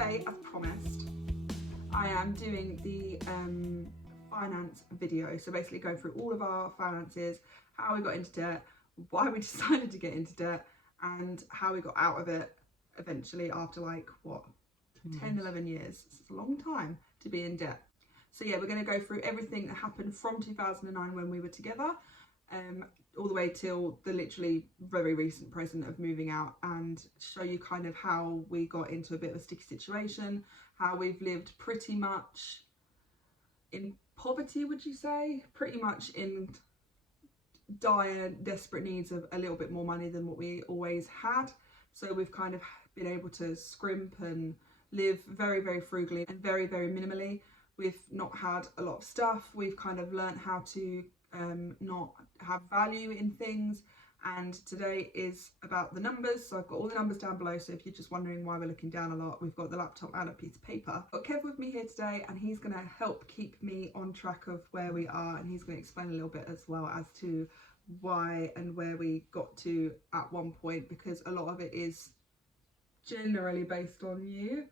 today, as promised, I am doing the finance video. So basically going through all of our finances, how we got into debt, why we decided to get into debt, and how we got out of it eventually after like, what, 10, 11 years. It's a long time to be in debt. So yeah, we're going to go through everything that happened from 2009 when we were together, all the way till the literally very recent present of moving out, and show you kind of how we got into a bit of a sticky situation, how we've lived pretty much in poverty, would you say? Pretty much in dire, desperate needs of a little bit more money than what we always had. So we've kind of been able to scrimp and live very, very frugally and very, very minimally. We've not had a lot of stuff. We've kind of learned how to not have value in things. And today is about the numbers. So I've got all the numbers down below. So if you're just wondering why we're looking down a lot, we've got the laptop and a piece of paper. I've got Kev with me here today, and he's going to help keep me on track of where we are. And he's going to explain a little bit as well as to why and where we got to at one point, because a lot of it is generally based on you.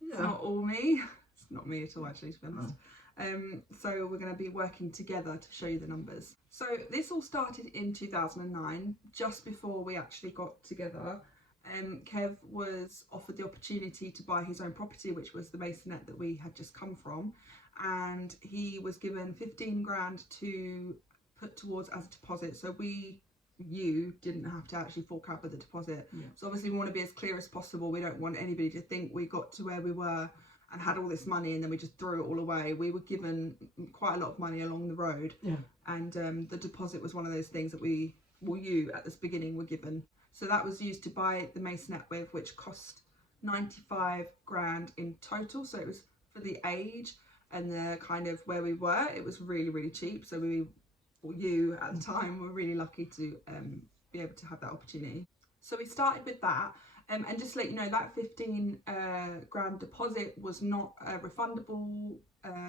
It's not all me. It's not me at all, actually, to be honest. So we're going to be working together to show you the numbers. So this all started in 2009, just before we actually got together. Kev was offered the opportunity to buy his own property, which was the masonette that we had just come from, and he was given 15 grand to put towards as a deposit. So you didn't have to actually fork out with the deposit. So obviously we want to be as clear as possible. We don't want anybody to think we got to where we were and had all this money and then we just threw it all away. We were given quite a lot of money along the road, and the deposit was one of those things that you at this beginning were given. So that was used to buy the masonette with, which cost 95 grand in total. So it was for the age and the kind of where we were, it was really, really cheap. So you at the time were really lucky to be able to have that opportunity. So we started with that, and just to let you know, that 15 grand deposit was not a refundable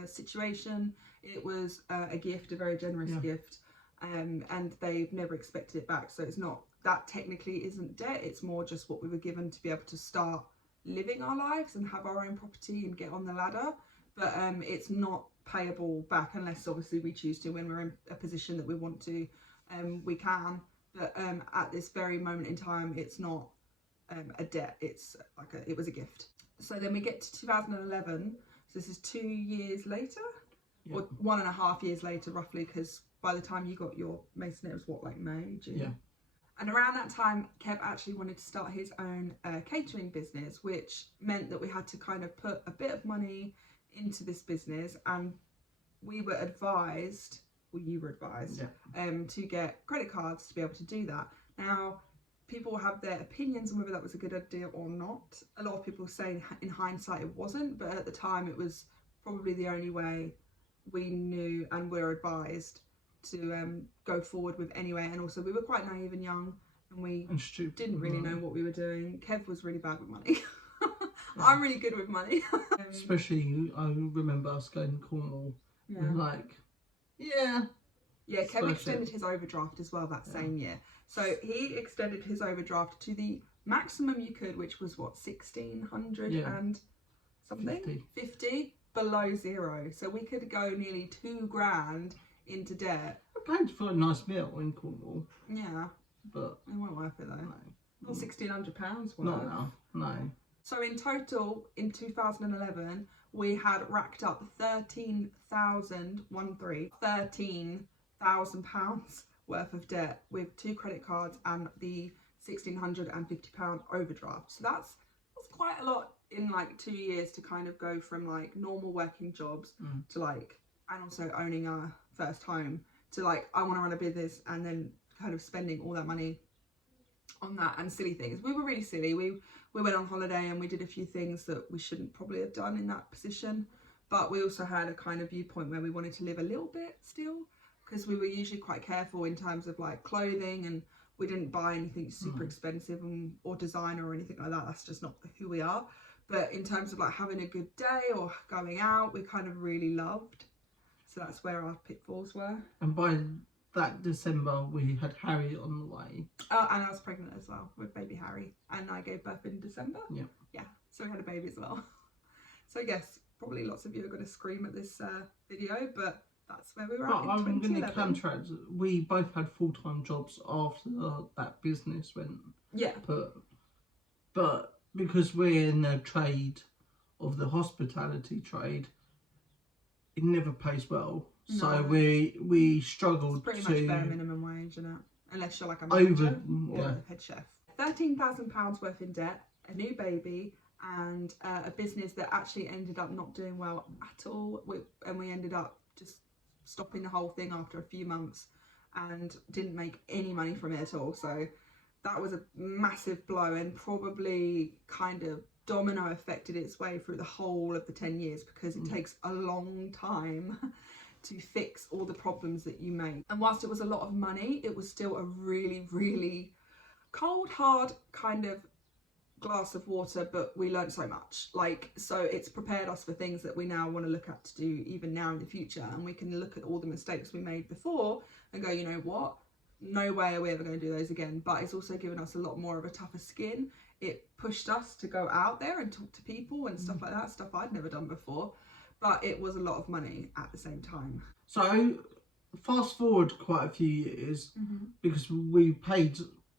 situation. It was a gift, a very generous gift, and they've never expected it back. So it's not, that technically isn't debt, it's more just what we were given to be able to start living our lives and have our own property and get on the ladder. But it's not payable back unless obviously we choose to. When we're in a position that we want to, we can, but at this very moment in time it's not a debt, it's like it was a gift. So then we get to 2011, so this is 2 years later, or 1.5 years later roughly, because by the time you got your masonette, it was what, like May, June? And around that time Kev actually wanted to start his own catering business, which meant that we had to kind of put a bit of money into this business, and we were advised, well, you were advised, to get credit cards to be able to do that. Now, people have their opinions on whether that was a good idea or not. A lot of people say in hindsight it wasn't, but at the time it was probably the only way we knew and were advised to go forward with anyway. And also we were quite naive and young, and we didn't really know what we were doing. Kev was really bad with money. I'm really good with money. Especially, I remember us going to Cornwall. Like, Kev extended his overdraft as well that same year. So he extended his overdraft to the maximum you could, which was what, 1,600 and something? 50 below zero. So we could go nearly 2 grand into debt. I paid for a nice meal in Cornwall. Yeah. But it wasn't worth it though. No. Not £1,600 worth. Not enough, no. So in total, in 2011, we had racked up £13,000 worth of debt with 2 credit cards and the £1,650 overdraft. So that's quite a lot in like 2 years to kind of go from like normal working jobs to like, and also owning our first home, to like, I want to run a business, and then kind of spending all that money on that and silly things. We were really silly. We went on holiday and we did a few things that we shouldn't probably have done in that position, but we also had a kind of viewpoint where we wanted to live a little bit still, because we were usually quite careful in terms of like clothing, and we didn't buy anything super expensive or designer or anything like that. That's just not who we are. But in terms of like having a good day or going out, we kind of really loved. So that's where our pitfalls were. And by that December we had Harry on the way. And I was pregnant as well with baby Harry, and I gave birth in December. Yeah. So we had a baby as well. So yes, probably lots of you are going to scream at this video, but that's where we were But at in I'm going to 2011. contract. We both had full-time jobs after that business went. Yeah. But because we're in the trade of the hospitality trade, it never pays well. No. So we struggled it's pretty to much bare minimum wage, isn't it? Unless you're like a manager or a head chef. £13,000 worth in debt, a new baby, and a business that actually ended up not doing well at all. And we ended up just stopping the whole thing after a few months and didn't make any money from it at all. So that was a massive blow, and probably kind of domino affected its way through the whole of the 10 years, because it takes a long time to fix all the problems that you make. And whilst it was a lot of money, it was still a really, really cold, hard kind of glass of water, but we learned so much. So it's prepared us for things that we now want to look at to do even now in the future, and we can look at all the mistakes we made before and go, you know what, no way are we ever going to do those again. But it's also given us a lot more of a tougher skin. It pushed us to go out there and talk to people and stuff like that, stuff I'd never done before, but it was a lot of money at the same time. So fast forward quite a few years, because we paid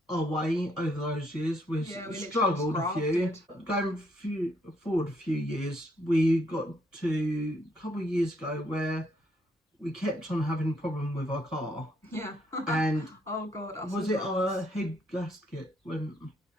our way over those years. We struggled a few. Going forward a few years, we got to a couple of years ago where we kept on having a problem with our car. Yeah. And oh God. Was it our head gasket when?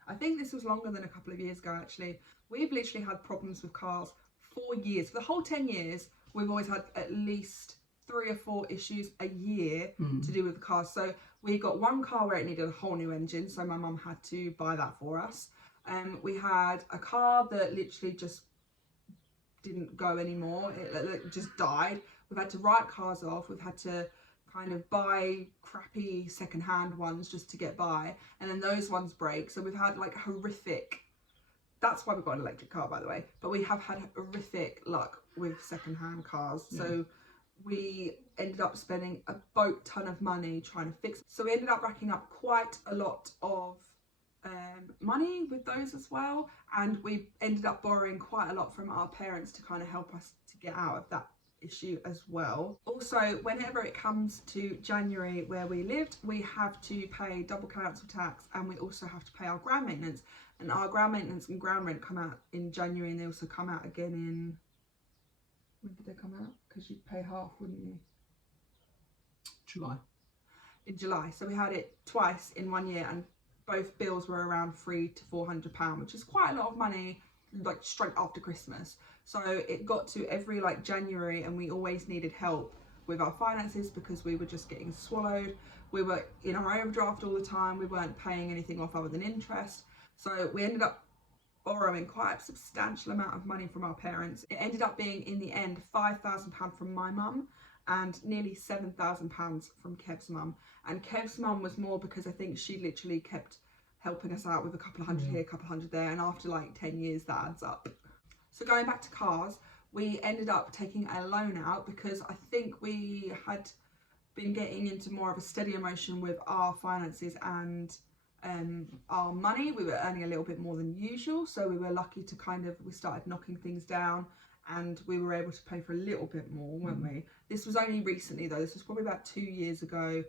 I think this was longer than a couple of years ago, actually. We've literally had problems with cars for years. For the whole 10 years, we've always had at least 3 or 4 issues a year to do with the cars. So we got one car where it needed a whole new engine, so my mum had to buy that for us. We had a car that literally just didn't go anymore. It just died. We've had to write cars off. We've had to kind of buy crappy second-hand ones just to get by, and then those ones break. So we've had like horrific, that's why we got an electric car, by the way, but we have had horrific luck with second-hand cars. So we ended up spending a boat ton of money trying to fix it. So we ended up racking up quite a lot of money with those as well, and we ended up borrowing quite a lot from our parents to kind of help us to get out of that issue as well. Also, whenever it comes to January where we lived, we have to pay double council tax, and we also have to pay our ground maintenance, and our ground maintenance and ground rent come out in January, and they also come out again in, when did they come out? Because you'd pay half, wouldn't you? July. In July. So we had it twice in 1 year, and both bills were around £300 to £400, which is quite a lot of money, like straight after Christmas. So it got to every like January, and we always needed help with our finances because we were just getting swallowed. We were in our overdraft all the time. We weren't paying anything off other than interest. So we ended up borrowing quite a substantial amount of money from our parents. It ended up being, in the end, £5,000 from my mum and nearly £7,000 from Kev's mum. And Kev's mum was more because I think she literally kept helping us out with a couple of hundred here, a couple of hundred there, and after like 10 years that adds up. So going back to cars, we ended up taking a loan out because I think we had been getting into more of a steady motion with our finances and our money. We were earning a little bit more than usual, so we were lucky to we started knocking things down, and we were able to pay for a little bit more, weren't we? This was only recently though. This was probably about 2 years ago,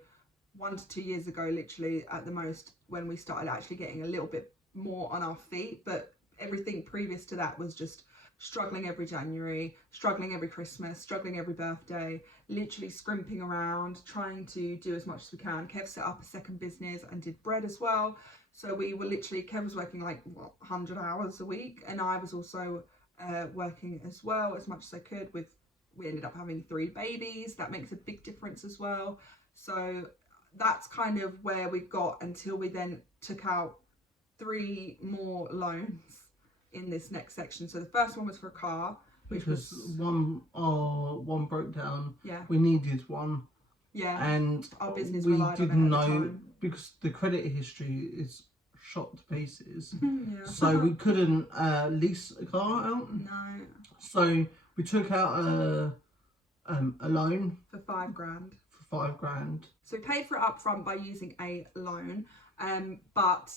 1 to 2 years ago, literally at the most, when we started actually getting a little bit more on our feet. But everything previous to that was just struggling every January, struggling every Christmas, struggling every birthday, literally scrimping around, trying to do as much as we can. Kev set up a second business and did bread as well. So we were literally, Kev was working like 100 hours a week, and I was also working as well as much as I could. We ended up having 3 babies. That makes a big difference as well. So that's kind of where we got until we then took out 3 more loans in this next section. So the first one was for a car, which because was one broke down. Yeah. We needed one. Yeah. And our business we relied didn't on it at know the time. because the credit history is shot to pieces. Yeah. So we couldn't lease a car out. No. So we took out a loan For £5,000. for £5,000. So we paid for it up front by using a loan, but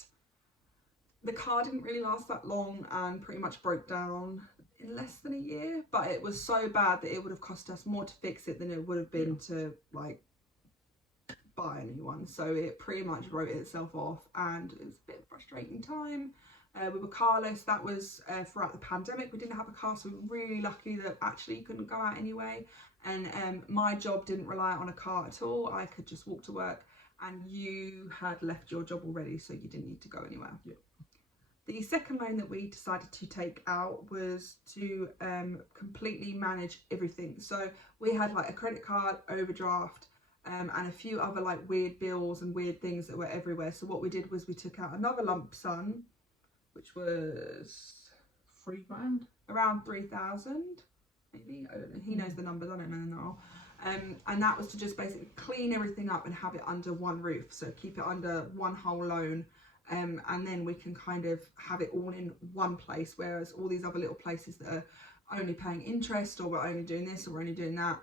the car didn't really last that long and pretty much broke down in less than a year, but it was so bad that it would have cost us more to fix it than it would have been to like buy a new one. So it pretty much wrote itself off, and it was a bit frustrating time. We were carless. That was throughout the pandemic. We didn't have a car, so we were really lucky that actually you couldn't go out anyway. And my job didn't rely on a car at all. I could just walk to work, and you had left your job already, so you didn't need to go anywhere. Yeah. The second loan that we decided to take out was to completely manage everything. So we had like a credit card, overdraft, and a few other like weird bills and weird things that were everywhere. So what we did was we took out another lump sum, which was £3,000, around 3,000, maybe. I don't know. He knows the numbers. I don't know them all. And that was to just basically clean everything up and have it under one roof. So keep it under one whole loan. And then we can kind of have it all in one place, whereas all these other little places that are only paying interest, or we're only doing this or we're only doing that,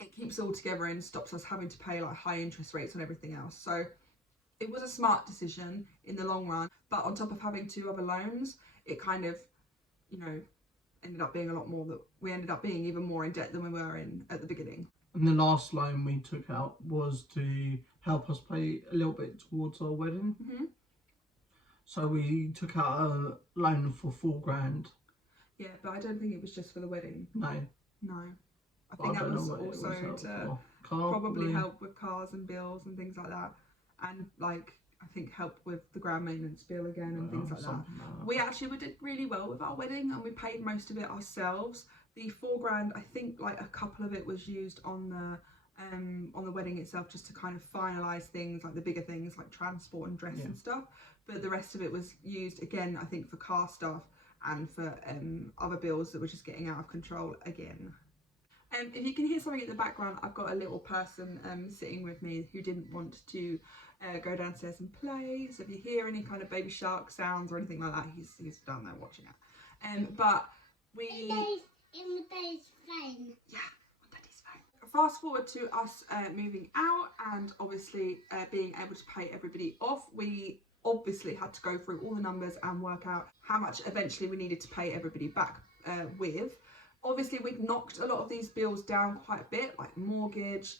it keeps it all together and stops us having to pay like high interest rates on everything else. So it was a smart decision in the long run, but on top of having two other loans, it kind of, you know, ended up being a lot more, that we ended up being even more in debt than we were in at the beginning. And the last loan we took out was to help us pay a little bit towards our wedding. So we took out a loan for £4,000. Yeah, but I don't think it was just for the wedding. No. I think that was also to probably help with cars and bills and things like that. And like, I think help with the ground maintenance bill again and things like that. We actually did really well with our wedding, and we paid most of it ourselves. The £4,000, I think like a couple of it was used on the wedding itself, just to kind of finalise things, like the bigger things like transport and dress and stuff. But the rest of it was used again, I think, for car stuff and for other bills that were just getting out of control again. If you can hear something in the background, I've got a little person sitting with me who didn't want to go downstairs and play. So if you hear any kind of baby shark sounds or anything like that, he's down there watching it. But we... In Daddy's phone. Yeah, on Daddy's phone. Fast forward to us moving out and obviously being able to pay everybody off. We obviously had to go through all the numbers and work out how much eventually we needed to pay everybody back with. Obviously we've knocked a lot of these bills down quite a bit, like mortgage,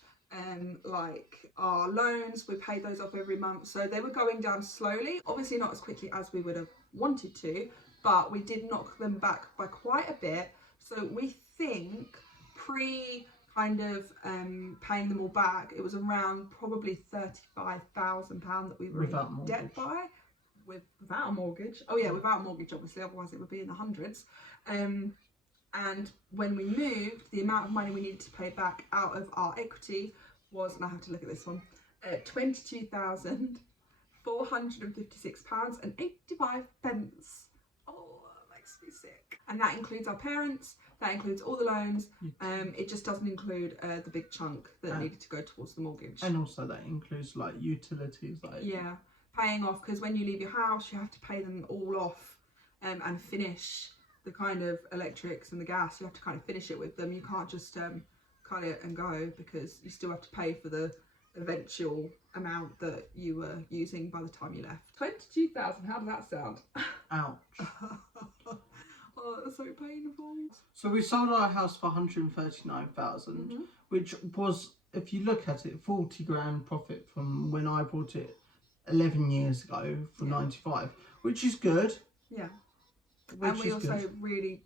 like our loans, we paid those off every month. So they were going down slowly, obviously not as quickly as we would have wanted to, but we did knock them back by quite a bit. So we think kind of paying them all back, it was around probably £35,000 that we were in debt by, without a mortgage. Oh yeah, without a mortgage obviously, otherwise it would be in the hundreds. And when we moved, the amount of money we needed to pay back out of our equity was, and I have to look at this one, £22,456.85. Oh, that makes me sick. And that includes our parents, that includes all the loans. It just doesn't include the big chunk that needed to go towards the mortgage. And also that includes like utilities, like paying off, because when you leave your house you have to pay them all off and finish the kind of electrics and the gas. You have to kind of finish it with them. You can't just cut it and go, because you still have to pay for the eventual amount that you were using by the time you left. 22,000, how does that sound? Ouch. Oh, that's so painful. So we sold our house for 139,000, which was, if you look at it, 40 grand profit from when I bought it 11 years ago for 95, which is good. Yeah. And we also really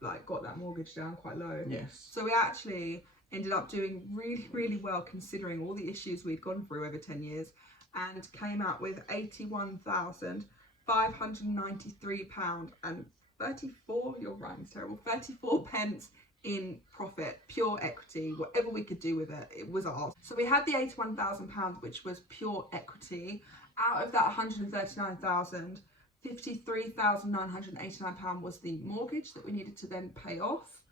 like got that mortgage down quite low. Yes. So we actually ended up doing really well, considering all the issues we'd gone through over 10 years, and came out with £81,593 and 34, your writing's terrible, 34 pence in profit, pure equity. Whatever we could do with it, it was ours. So we had the £81,000, which was pure equity. Out of that 139,000, £53,989 was the mortgage that we needed to then pay off.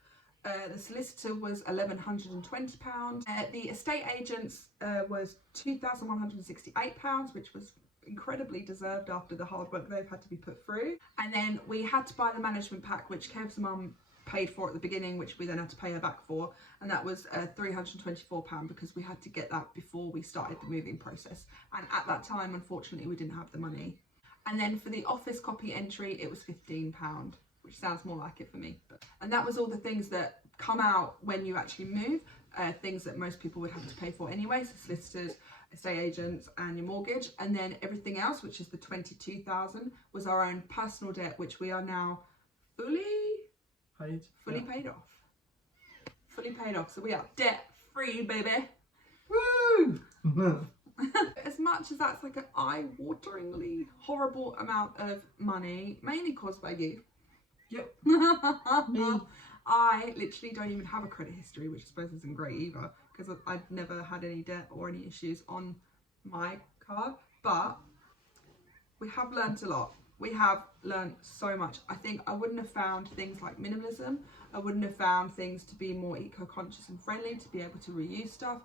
The solicitor was £1,120. The estate agents was £2,168, which was incredibly deserved after the hard work they've had to be put through. And then we had to buy the management pack, which Kev's mum paid for at the beginning, which we then had to pay her back for, and that was £324, because we had to get that before we started the moving process, and at that time unfortunately we didn't have the money. And then for the office copy entry, it was £15, which sounds more like it for me. And that was all the things that come out when you actually move, things that most people would have to pay for anyway, so solicitors, estate agents and your mortgage. And then everything else, which is the 22,000, was our own personal debt, which we are now fully paid off. Fully paid off. So we are debt free, baby. Woo! As much as that's like an eye-wateringly horrible amount of money, mainly caused by you. Yep. Me. I literally don't even have a credit history, which I suppose isn't great either, because I've never had any debt or any issues on my card. But we have learnt a lot. We have learnt so much. I think I wouldn't have found things like minimalism. I wouldn't have found things to be more eco-conscious and friendly, to be able to reuse stuff.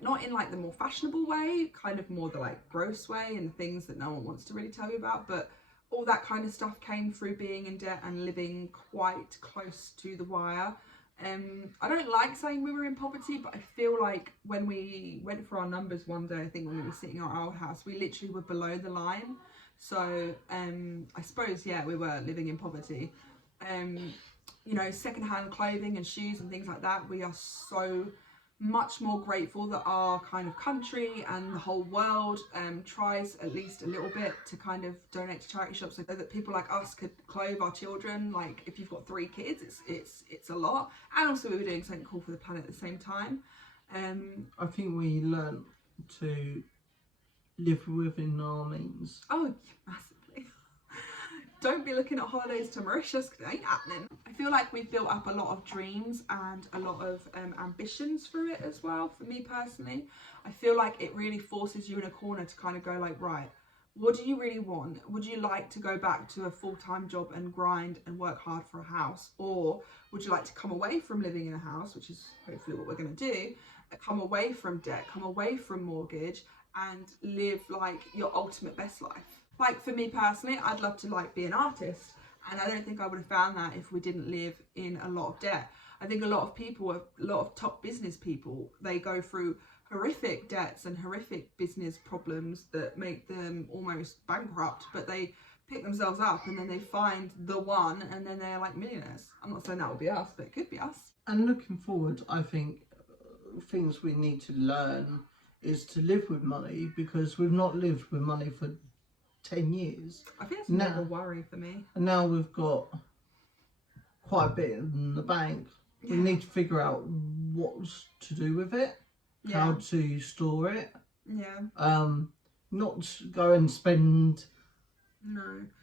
Not in like the more fashionable way, kind of more the like gross way and things that no one wants to really tell you about. But all that kind of stuff came through being in debt and living quite close to the wire. I don't like saying we were in poverty, but I feel like when we went for our numbers one day, I think when we were sitting at our old house, we literally were below the line. So I suppose, yeah, we were living in poverty. You know, secondhand clothing and shoes and things like that, we are so much more grateful that our kind of country and the whole world tries at least a little bit to kind of donate to charity shops so that people like us could clothe our children. Like if you've got 3 kids, it's a lot. And also we were doing something cool for the planet at the same time. I think we learnt to live within our means. Oh, massively. Don't be looking at holidays to Mauritius, because it ain't happening. I feel like we've built up a lot of dreams and a lot of ambitions through it as well. For me personally, I feel like it really forces you in a corner to kind of go like, right, what do you really want? Would you like to go back to a full-time job and grind and work hard for a house? Or would you like to come away from living in a house, which is hopefully what we're going to do, come away from debt, come away from mortgage, and live like your ultimate best life? Like for me personally, I'd love to like be an artist, and I don't think I would have found that if we didn't live in a lot of debt. I think a lot of people, a lot of top business people, they go through horrific debts and horrific business problems that make them almost bankrupt, but they pick themselves up and then they find the one and then they're like millionaires. I'm not saying that would be us, but it could be us. And looking forward, I think things we need to learn is to live with money, because we've not lived with money for 10 years. I think it's never a worry for me. And now we've got quite a bit in the bank. We need to figure out what to do with it, how to store it. Not go and spend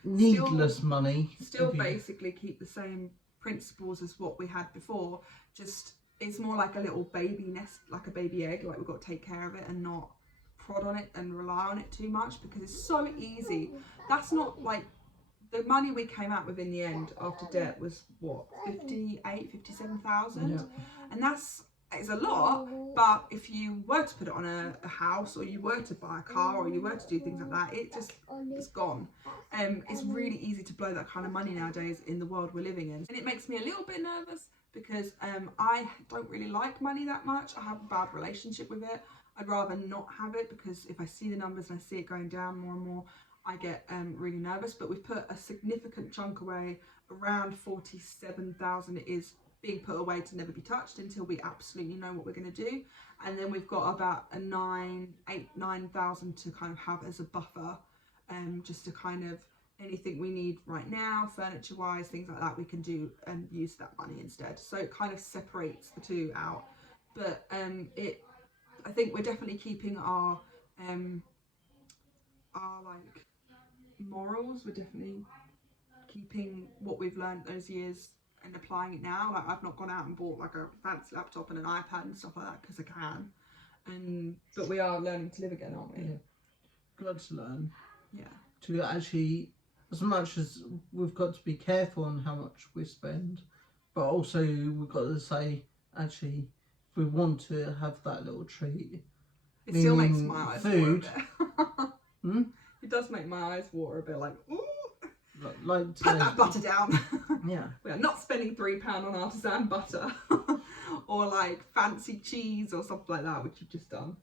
needless money. Still basically keep the same principles as what we had before. Just it's more like a little baby nest, like a baby egg. Like we've got to take care of it and not prod on it and rely on it too much, because it's so easy. That's not like the money we came out with in the end after debt was what, 57,000, and it's a lot. But if you were to put it on a house, or you were to buy a car, or you were to do things like that, it's gone. It's really easy to blow that kind of money nowadays in the world we're living in, and it makes me a little bit nervous because I don't really like money that much. I have a bad relationship with it. I'd rather not have it, because if I see the numbers and I see it going down more and more, I get really nervous. But we've put a significant chunk away, around 47,000 it is being put away to never be touched until we absolutely know what we're going to do. And then we've got about a 9,000 to kind of have as a buffer, just to kind of anything we need right now, furniture wise, things like that, we can do and use that money instead. So it kind of separates the two out. But I think we're definitely keeping our like morals. We're definitely keeping what we've learned those years and applying it now. Like I've not gone out and bought like a fancy laptop and an iPad and stuff like that because I can. But we are learning to live again, aren't we? Yeah. Got to learn. Yeah. To actually, as much as we've got to be careful on how much we spend, but also we've got to say, actually, if we want to have that little treat, it still makes my eyes food. water a bit. It does make my eyes water a bit, like, ooh. Like put that butter down. Yeah. We are not spending £3 on artisan butter or like fancy cheese or something like that, which you've just done.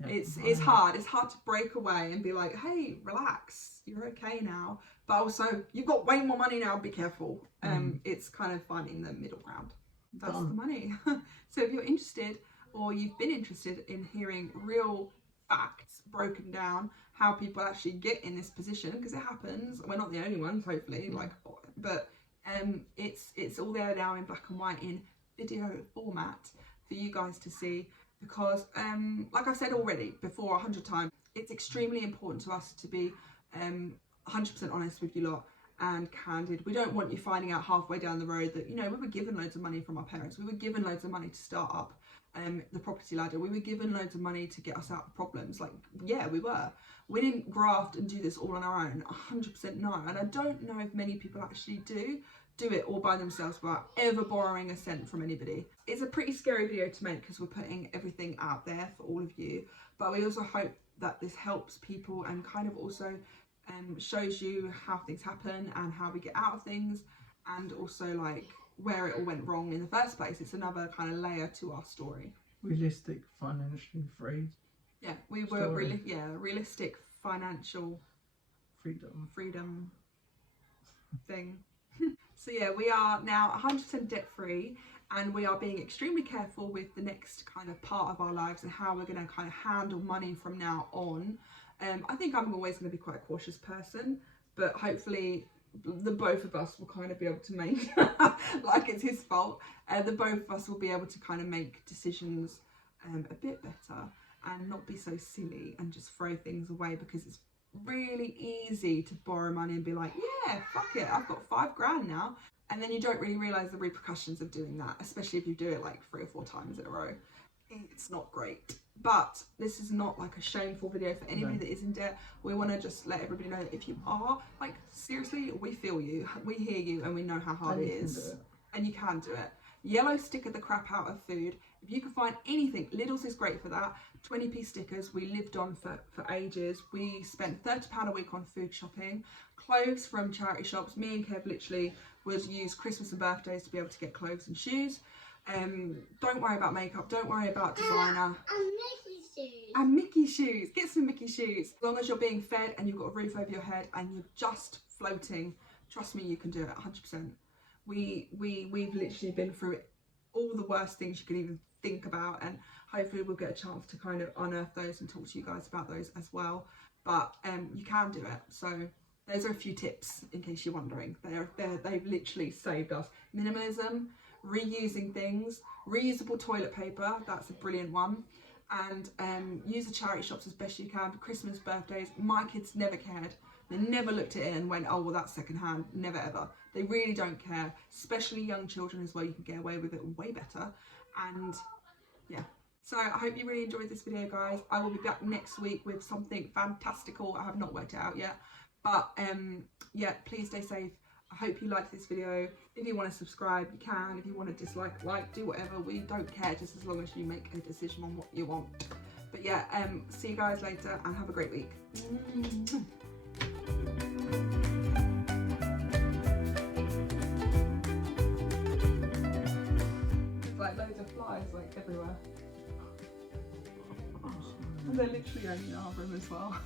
Yeah, it's hard. It's hard to break away and be like, hey, relax, you're okay now. But also, you've got way more money now, be careful. It's kind of finding the middle ground. That's the money. So if you're interested, or you've been interested in hearing real facts broken down, how people actually get in this position, because it happens, we're not the only ones, hopefully, but it's all there now in black and white in video format for you guys to see, because like I've said already before 100 times, it's extremely important to us to be 100% honest with you lot and candid. We don't want you finding out halfway down the road that, you know, we were given loads of money from our parents, we were given loads of money to start up the property ladder, we were given loads of money to get us out of problems. Like, yeah, we were. We didn't graft and do this all on our own. 100% no. And I don't know if many people actually do it all by themselves without ever borrowing a cent from anybody. It's a pretty scary video to make because we're putting everything out there for all of you, but we also hope that this helps people and kind of also shows you how things happen and how we get out of things, and also like where it all went wrong in the first place. It's another kind of layer to our story. Realistic, financially free. Yeah, we were realistic financial freedom thing. So yeah, we are now 100% debt free, and we are being extremely careful with the next kind of part of our lives and how we're going to kind of handle money from now on. I think I'm always going to be quite a cautious person, but hopefully the both of us will kind of be able to make like it's his fault, the both of us will be able to kind of make decisions a bit better and not be so silly and just throw things away, because it's really easy to borrow money and be like, yeah, fuck it, I've got £5 now, and then you don't really realize the repercussions of doing that, especially if you do it like 3 or 4 times in a row. It's not great. But this is not like a shameful video for anybody that is in debt. We want to just let everybody know that if you are, like, seriously, we feel you, we hear you, and we know how hard it is. And you can do it. Yellow sticker the crap out of food. If you can find anything, Lidl's is great for that. 20p stickers we lived on for ages. We spent £30 a week on food shopping. Clothes from charity shops. Me and Kev literally would use Christmas and birthdays to be able to get clothes and shoes. Don't worry about makeup, don't worry about designer. And Mickey shoes. And Mickey shoes. Get some Mickey shoes. As long as you're being fed and you've got a roof over your head and you're just floating, trust me, you can do it 100%. We've literally been through it, all the worst things you could even think about, and hopefully we'll get a chance to kind of unearth those and talk to you guys about those as well. But you can do it. So those are a few tips in case you're wondering. They've literally saved us. Minimalism, reusing things, reusable toilet paper, that's a brilliant one, and use the charity shops as best you can for Christmas, birthdays. My kids never cared. They never looked at it and went, oh well, that's secondhand. Never ever. They really don't care, especially young children as well. You can get away with it way better. And yeah, so I hope you really enjoyed this video, guys. I will be back next week with something fantastical. I have not worked it out yet, but yeah, please stay safe. I hope you liked this video. If you want to subscribe, you can. If you want to dislike, do whatever. We don't care, just as long as you make a decision on what you want. But yeah, see you guys later and have a great week. There's like loads of flies like everywhere. And they're literally only in our room as well.